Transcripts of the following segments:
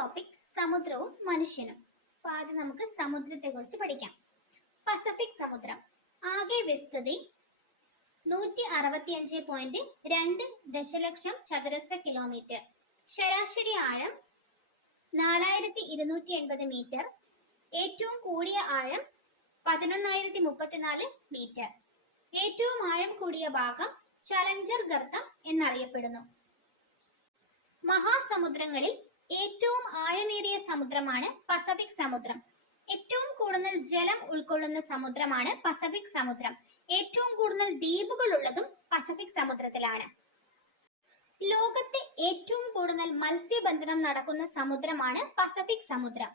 Topic സമുദ്രവും മനുഷ്യനും. അപ്പൊ ആദ്യം നമുക്ക് സമുദ്രത്തെ കുറിച്ച് പഠിക്കാം. പസഫിക് സമുദ്രം ആകെ വിസ്തൃതി 165.2 ദശലക്ഷം ചതുരശ്ര കിലോമീറ്റർ, ശരാശരി ആഴം 4280 മീറ്റർ, ഏറ്റവും കൂടിയ ആഴം 11034 മീറ്റർ. ഏറ്റവും ആഴം കൂടിയ ഭാഗം ചലഞ്ചർ ഗർത്തം എന്നറിയപ്പെടുന്നു. മഹാസമുദ്രങ്ങളിൽ ഏറ്റവും ആഴമേറിയ സമുദ്രമാണ് പസഫിക് സമുദ്രം. ഏറ്റവും കൂടുതൽ ജലം ഉൾക്കൊള്ളുന്ന സമുദ്രമാണ് പസഫിക് സമുദ്രം. ഏറ്റവും കൂടുതൽ ദ്വീപുകൾ ഉള്ളതും പസഫിക് സമുദ്രത്തിലാണ്. ലോകത്തെ ഏറ്റവും കൂടുതൽ മത്സ്യബന്ധനം നടക്കുന്ന സമുദ്രമാണ് പസഫിക് സമുദ്രം.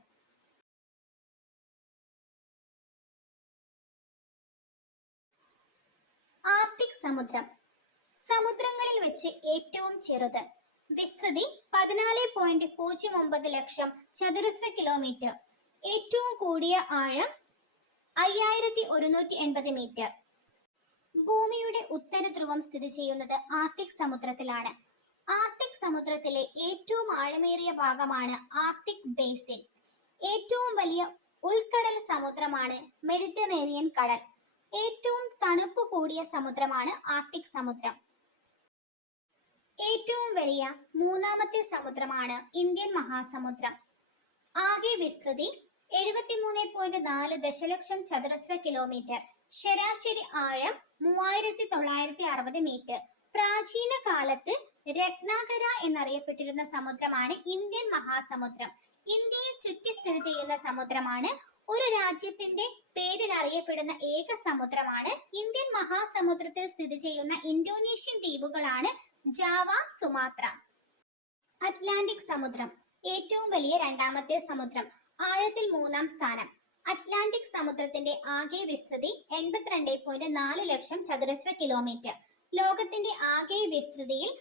ആർട്ടിക് സമുദ്രം സമുദ്രങ്ങളിൽ വെച്ച് ഏറ്റവും ചെറുത്. വിസ്തൃതി 14.09 ലക്ഷം ചതുരശ്ര കിലോമീറ്റർ. ഏറ്റവും കൂടിയ ആഴം 5180 മീറ്റർ. ഭൂമിയുടെ ഉത്തര ധ്രുവം സ്ഥിതി ചെയ്യുന്നത് ആർട്ടിക് സമുദ്രത്തിലാണ്. ആർട്ടിക് സമുദ്രത്തിലെ ഏറ്റവും ആഴമേറിയ ഭാഗമാണ് ആർട്ടിക് ബേസിൻ. ഏറ്റവും വലിയ ഉൾക്കടൽ സമുദ്രമാണ് മെഡിറ്ററേനിയൻ കടൽ. ഏറ്റവും തണുപ്പ് കൂടിയ സമുദ്രമാണ് ആർട്ടിക് സമുദ്രം. ഏറ്റവും വലിയ മൂന്നാമത്തെ സമുദ്രമാണ് ഇന്ത്യൻ മഹാസമുദ്രം. ആകെ വിസ്തൃതി 73.4 ദശലക്ഷം ചതുരശ്ര കിലോമീറ്റർ, ശരാശരി ആഴം 3960 മീറ്റർ. പ്രാചീന കാലത്ത് രത്നാകര എന്നറിയപ്പെട്ടിരുന്ന സമുദ്രമാണ് ഇന്ത്യൻ മഹാസമുദ്രം. ഇന്ത്യയെ ചുറ്റി സ്ഥിതി ചെയ്യുന്ന സമുദ്രമാണ്. ഒരു രാജ്യത്തിന്റെ പേരിൽ അറിയപ്പെടുന്ന ഏക സമുദ്രമാണ്. ഇന്ത്യൻ മഹാസമുദ്രത്തിൽ സ്ഥിതി ചെയ്യുന്ന ഇന്തോനേഷ്യൻ ദ്വീപുകളാണ് ജാവ, സുമാത്ര. അറ്റ്ലാന്റിക് സമുദ്രം ഏറ്റവും വലിയ രണ്ടാമത്തെ സമുദ്രം, ആഴത്തിൽ മൂന്നാം സ്ഥാനം. അറ്റ്ലാന്റിക് സമുദ്രത്തിന്റെ ആകെ വിസ്തൃതി 82.4 ലക്ഷം ചതുരശ്ര കിലോമീറ്റർ. ലോകത്തിന്റെ ആകെ വിസ്തൃതിയിൽ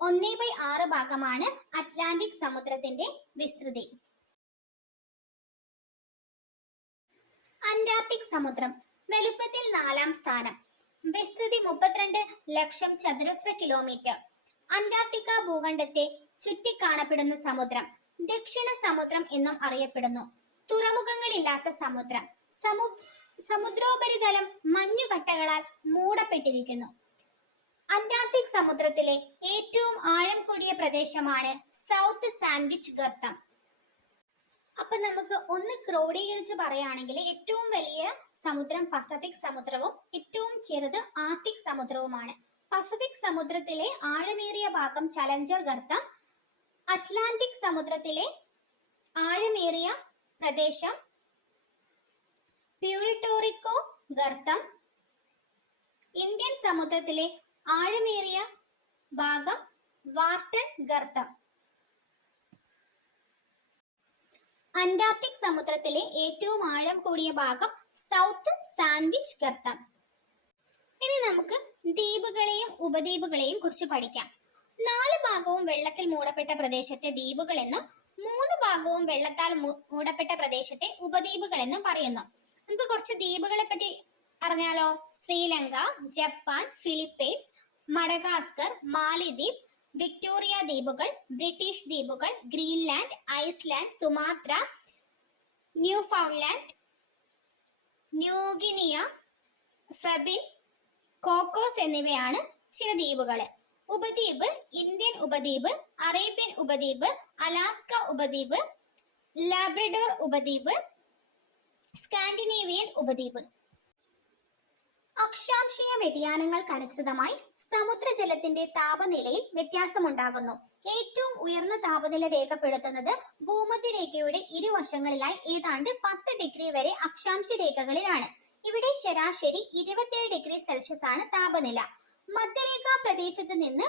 1/6 ഭാഗമാണ് അറ്റ്ലാന്റിക് സമുദ്രത്തിന്റെ വിസ്തൃതി. അന്റാർട്ടിക് സമുദ്രം വലുപ്പത്തിൽ 4-ാം സ്ഥാനം. വിസ്തൃതി 32 ലക്ഷം ചതുരശ്ര കിലോമീറ്റർ. അന്റാർട്ടിക്ക ഭൂഖണ്ഡത്തെ ചുറ്റിക്കാണപ്പെടുന്ന സമുദ്രം ദക്ഷിണ സമുദ്രം എന്നും അറിയപ്പെടുന്നു. തുറമുഖങ്ങളില്ലാത്ത സമുദ്രം. സമുദ്രോപരിതലം മഞ്ഞുകട്ടകളാൽ മൂടപ്പെട്ടിരിക്കുന്നു. അന്റാർട്ടിക് സമുദ്രത്തിലെ ഏറ്റവും ആഴം കൂടിയ പ്രദേശമാണ് സൗത്ത് സാൻഡ്വിച്ച് ഗർത്തം. അപ്പൊ നമുക്ക് ഒന്ന് ക്രോഡീകരിച്ച് പറയുകയാണെങ്കിൽ ഏറ്റവും വലിയ സമുദ്രം പസഫിക് സമുദ്രവും ഏറ്റവും ചെറുത് ആർട്ടിക് സമുദ്രവുമാണ്. പസഫിക് സമുദ്രത്തിലെ ആഴമേറിയ ഭാഗം ചലഞ്ചർ ഗർത്തം. അറ്റ്ലാന്റിക് സമുദ്രത്തിലെ ആഴമേറിയ പ്രദേശം പ്യൂരിട്ടോറിക്കോ ഗർത്തം. ഇന്ത്യൻ സമുദ്രത്തിലെ ആഴമേറിയ ഭാഗം വാർട്ടൺ ഗർത്തം. അന്റാർട്ടിക് സമുദ്രത്തിലെ ഏറ്റവും ആഴം കൂടിയ ഭാഗം സൗത്ത് സാൻഡ്വിച്ച് ഗർത്തം. ഇനി നമുക്ക് ദ്വീപുകളെയും ഉപദ്വീപുകളെയും കുറിച്ച് പഠിക്കാം. 4 ഭാഗവും വെള്ളത്തിൽ മൂടപ്പെട്ട പ്രദേശത്തെ ദ്വീപുകൾ എന്നും 3 ഭാഗവും വെള്ളത്താൽ മൂടപ്പെട്ട പ്രദേശത്തെ ഉപദ്വീപുകൾ എന്നും പറയുന്നു. നമുക്ക് കുറച്ച് ദ്വീപുകളെ പറ്റി അറിഞ്ഞാലോ? ശ്രീലങ്ക, ജപ്പാൻ, ഫിലിപ്പൈൻസ്, മഡഗാസ്കർ, മാലിദ്വീപ്, വിക്ടോറിയ ദ്വീപുകൾ, ബ്രിട്ടീഷ് ദ്വീപുകൾ, Greenland, Iceland, Sumatra, Newfoundland, New Guinea, ഫെബിൻ, കോക്കോസ് എന്നിവയാണ് ചില ദ്വീപുകള്. ഉപദ്വീപ് ഇന്ത്യൻ ഉപദ്വീപ്, അറേബ്യൻ ഉപദ്വീപ്, അലാസ്ക ഉപദ്വീപ്, ലാബ്രഡോർ ഉപദ്വീപ്, സ്കാൻഡിനേവിയൻ ഉപദ്വീപ്. അക്ഷാംശീയ വ്യതിയാനങ്ങൾക്കനുസൃതമായി സമുദ്രജലത്തിന്റെ താപനിലയിൽ വ്യത്യാസമുണ്ടാകുന്നു. ഏറ്റവും ഉയർന്ന താപനില രേഖപ്പെടുത്തുന്നത് ഭൂമധ്യരേഖയുടെ ഇരുവശങ്ങളിലായി ഏതാണ്ട് 10 ഡിഗ്രി വരെ അക്ഷാംശ രേഖകളിലാണ്. ഇവിടെ ശരാശരി 27 ഡിഗ്രി സെൽഷ്യസ് ആണ് താപനില. മധ്യരേഖാ പ്രദേശത്ത് നിന്ന്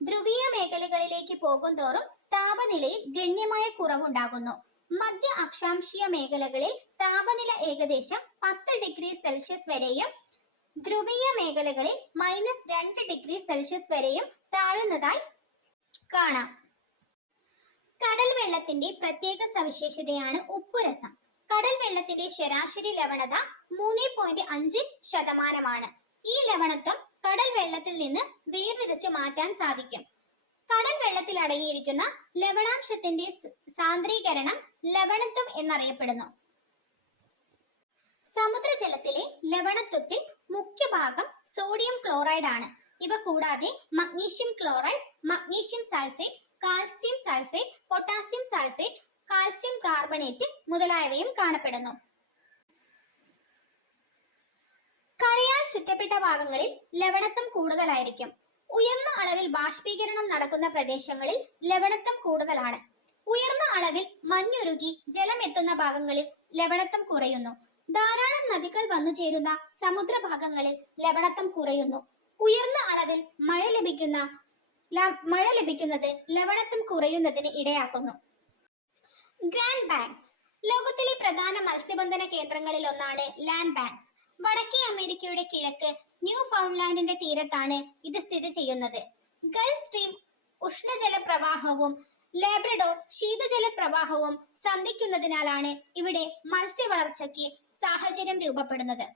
ധ്രുവീയ മേഖലകളിലേക്ക് പോകുന്തോറും താപനിലയിൽ ഗണ്യമായ കുറവുണ്ടാകുന്നു. മധ്യ അക്ഷാംശീയ മേഖലകളിൽ താപനില ഏകദേശം 10 ഡിഗ്രി സെൽഷ്യസ് വരെയും ധ്രുവീയ മേഖലകളിൽ -2 ഡിഗ്രി സെൽഷ്യസ് വരെയും താഴുന്നതായി കാണാം. കടൽ വെള്ളത്തിന്റെ പ്രത്യേക സവിശേഷതയാണ് ഉപ്പുരസം. കടൽ വെള്ളത്തിന്റെ ശരാശരി ലവണത 3.5%. ഈ ലവണത്വം കടൽ വെള്ളത്തിൽ നിന്ന് വേർതിരിച്ച് മാറ്റാൻ സാധിക്കും. കടൽ വെള്ളത്തിൽ അടങ്ങിയിരിക്കുന്ന ലവണാംശത്തിന്റെ സാന്ദ്രീകരണം ലവണത്വം എന്നറിയപ്പെടുന്നു. സമുദ്രജലത്തിലെ ലവണത്വത്തിൽ മുഖ്യ ഭാഗം സോഡിയം ക്ലോറൈഡ് ആണ്. ഇവ കൂടാതെ magnesium chloride, magnesium sulphate, calcium sulphate, potassium sulphate, calcium carbonate മുതലായവയും കാണപ്പെടുന്നു. കരയാൽ ചുറ്റപ്പെട്ട ഭാഗങ്ങളിൽ ലവണത്വം കൂടുതലായിരിക്കും. ഉയർന്ന അളവിൽ ബാഷ്പീകരണം നടക്കുന്ന പ്രദേശങ്ങളിൽ ലവണത്വം കൂടുതലാണ്. ഉയർന്ന അളവിൽ മഞ്ഞുരുകി ജലം എത്തുന്ന ഭാഗങ്ങളിൽ ലവണത്വം കുറയുന്നു. ധാരാളം നദികൾ വന്നു ചേരുന്ന സമുദ്രഭാഗങ്ങളിൽ ലവണത്വം കുറയുന്നു. ഉയർന്ന അളവിൽ മഴ ലഭിക്കുന്നത് ലവണത്വം കുറയുന്നതിന് ഇടയാക്കുന്നു. ഗ്രാൻഡ് ബാങ്ക്സ് ലോകത്തിലെ പ്രധാന മത്സ്യബന്ധന കേന്ദ്രങ്ങളിൽ ഒന്നാണ് ലാൻഡ് ബാങ്ക്സ്. വടക്കേ അമേരിക്കയുടെ കിഴക്ക് ന്യൂ ഫൗണ്ട്ലാൻഡിന്റെ തീരത്താണ് ഇത് സ്ഥിതി ചെയ്യുന്നത്. ഗൾഫ് സ്ട്രീം ഉഷ്ണജല പ്രവാഹവും ലാബ്രഡോർ ശീതജല പ്രവാഹവും സന്ധിക്കുന്നതിനാലാണ് ഇവിടെ മത്സ്യവളർച്ചയ്ക്ക് സാഹചര്യം രൂപപ്പെടുന്നത്.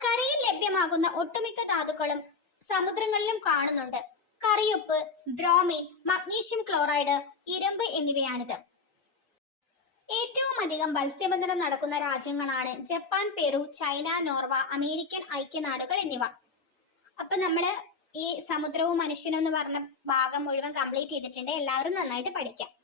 കരയിൽ ലഭ്യമാകുന്ന ഒട്ടുമിക്ക ധാതുക്കളും സമുദ്രങ്ങളിലും കാണുന്നുണ്ട്. കറിയുപ്പ്, ബ്രോമിൻ, മഗ്നീഷ്യം ക്ലോറൈഡ്, ഇരുമ്പ് എന്നിവയാണിത്. ഏറ്റവും അധികം മത്സ്യബന്ധനം നടക്കുന്ന രാജ്യങ്ങളാണ് Japan, Peru, China, Norway, American ഐക്യനാടുകൾ എന്നിവ. അപ്പൊ നമ്മള് ഈ സമുദ്രവും മനുഷ്യനും എന്ന് പറഞ്ഞ ഭാഗം മുഴുവൻ കംപ്ലീറ്റ് ചെയ്തിട്ടുണ്ട്. എല്ലാവരും നന്നായിട്ട് പഠിക്കാം.